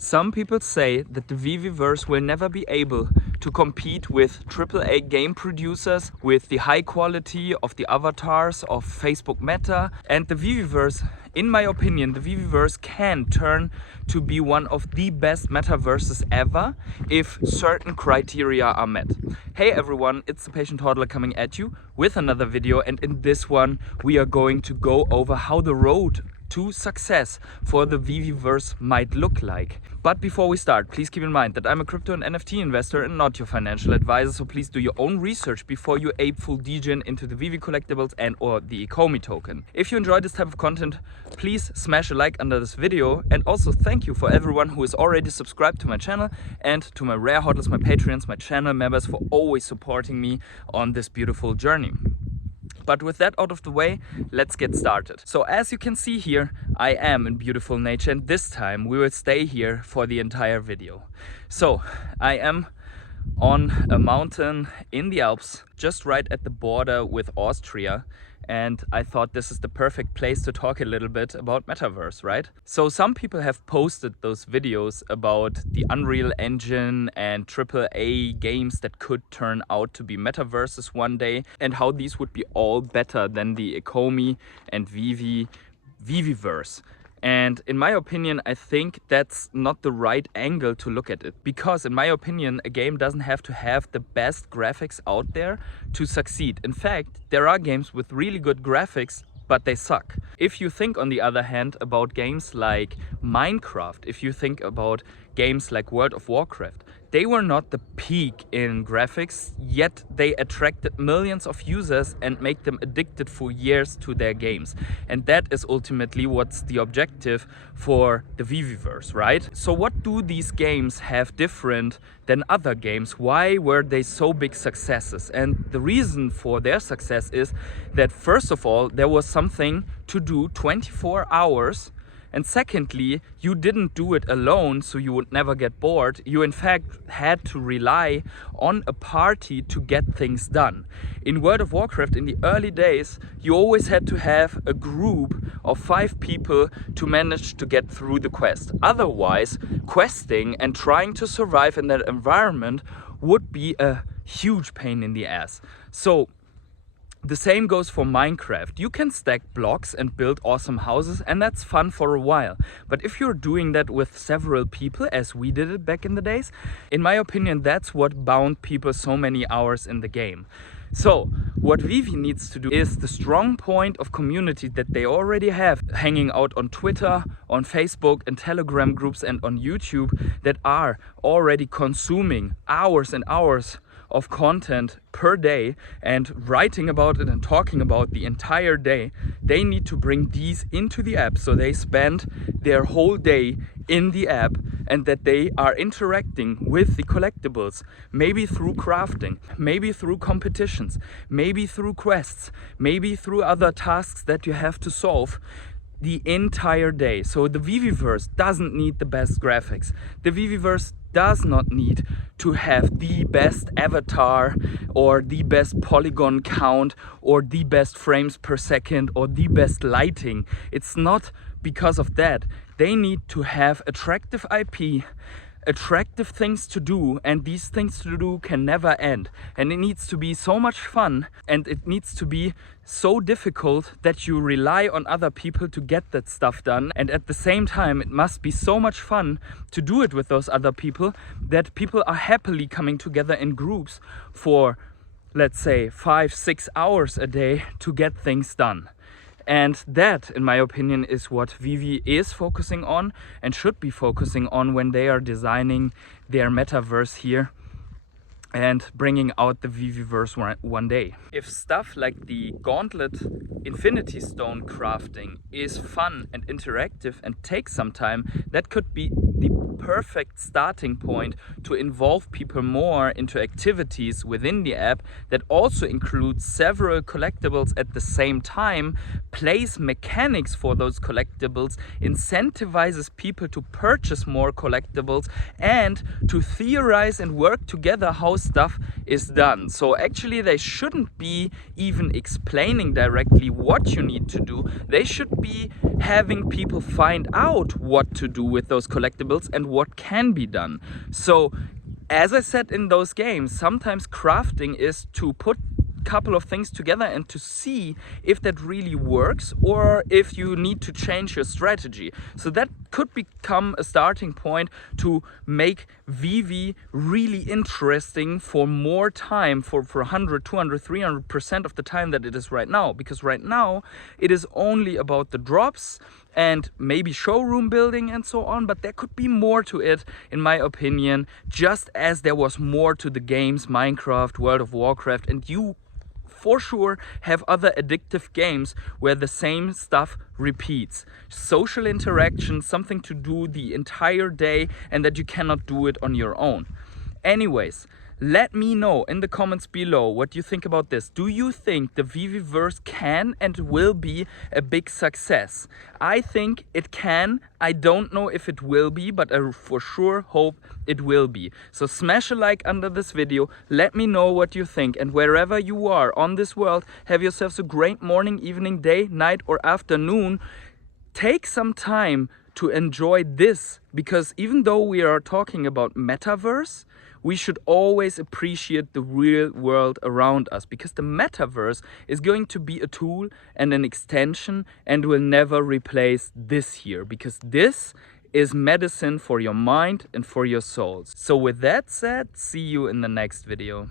Some people say that the Veveverse will never be able to compete with AAA game producers with the high quality of the avatars of Facebook Meta, and the Veveverse, in my opinion, the Veveverse can turn to be one of the best metaverses ever if certain criteria are met. Hey everyone, it's the Patient Toddler coming at you with another video, and in this one we are going to go over how the road to success for the Veveverse might look like. But before we start, please keep in mind that I'm a crypto and NFT investor and not your financial advisor, so please do your own research before you ape full degen into the Veve collectibles and or the Ecomi token. If you enjoy this type of content, please smash a like under this video, and also thank you for everyone who is already subscribed to my channel and to my rare hodlers, my Patreons, my channel members for always supporting me on this beautiful journey. But with that out of the way, let's get started. So as you can see here, I am in beautiful nature, and this time we will stay here for the entire video. So I am on a mountain in the Alps, just right at the border with Austria. And I thought this is the perfect place to talk a little bit about Metaverse, right? So some people have posted those videos about the Unreal Engine and AAA games that could turn out to be Metaverses one day, and how these would be all better than the Ecomi and Veveverse. And in my opinion, I think that's not the right angle to look at it. Because in my opinion, a game doesn't have to have the best graphics out there to succeed. In fact, there are games with really good graphics, but they suck. If you think, on the other hand, about games like Minecraft, if you think about games like World of Warcraft, they were not the peak in graphics, yet they attracted millions of users and make them addicted for years to their games. And that is ultimately what's the objective for the Veveverse, right? So what do these games have different than other games? Why were they so big successes? And the reason for their success is that, first of all, there was something to do 24 hours. And secondly, you didn't do it alone, so you would never get bored. You in fact had to rely on a party to get things done. In World of Warcraft, in the early days, you always had to have a group of 5 people to manage to get through the quest. Otherwise, questing and trying to survive in that environment would be a huge pain in the ass. So the same goes for Minecraft. You can stack blocks and build awesome houses, and that's fun for a while. But if you're doing that with several people, as we did it back in the days, in my opinion, that's what bound people so many hours in the game. So what Veve needs to do is the strong point of community that they already have, hanging out on Twitter, on Facebook and Telegram groups and on YouTube, that are already consuming hours and hours of content per day and writing about it and talking about the entire day. They need to bring these into the app, so they spend their whole day in the app and that they are interacting with the collectibles, maybe through crafting, maybe through competitions, maybe through quests, maybe through other tasks that you have to solve the entire day. So the Veveverse doesn't need the best graphics. The Veveverse does not need to have the best avatar or the best polygon count or the best frames per second or the best lighting. It's not because of that. They need to have attractive IP, attractive things to do, and these things to do can never end. And it needs to be so much fun, and it needs to be so difficult that you rely on other people to get that stuff done. And at the same time, it must be so much fun to do it with those other people that people are happily coming together in groups for, let's say, 5-6 hours a day to get things done. And that, in my opinion, is what Veve is focusing on and should be focusing on when they are designing their metaverse here and bringing out the Veveverse one day. If stuff like the Gauntlet Infinity Stone crafting is fun and interactive and takes some time, that could be the perfect starting point to involve people more into activities within the app that also includes several collectibles at the same time, plays mechanics for those collectibles, incentivizes people to purchase more collectibles, and to theorize and work together how stuff is done. So actually they shouldn't be even explaining directly what you need to do. They should be having people find out what to do with those collectibles possibles and what can be done. So as I said in those games, sometimes crafting is to put couple of things together and to see if that really works or if you need to change your strategy. So that could become a starting point to make Veve really interesting for more time, for 100, 200, 300% of the time that it is right now. Because right now it is only about the drops and maybe showroom building and so on, but there could be more to it, in my opinion, just as there was more to the games Minecraft, World of Warcraft, and you for sure have other addictive games where the same stuff repeats. Social interaction, something to do the entire day and that you cannot do it on your own. Anyways, let me know in the comments below what you think about this. Do you think the Veveverse can and will be a big success? I think it can. I don't know if it will be, but I for sure hope it will be. So smash a like under this video. Let me know what you think, and wherever you are on this world, have yourselves a great morning, evening, day, night or afternoon. Take some time to enjoy this, because even though we are talking about Metaverse, we should always appreciate the real world around us, because the Metaverse is going to be a tool and an extension and will never replace this here, because this is medicine for your mind and for your souls. So with that said, see you in the next video.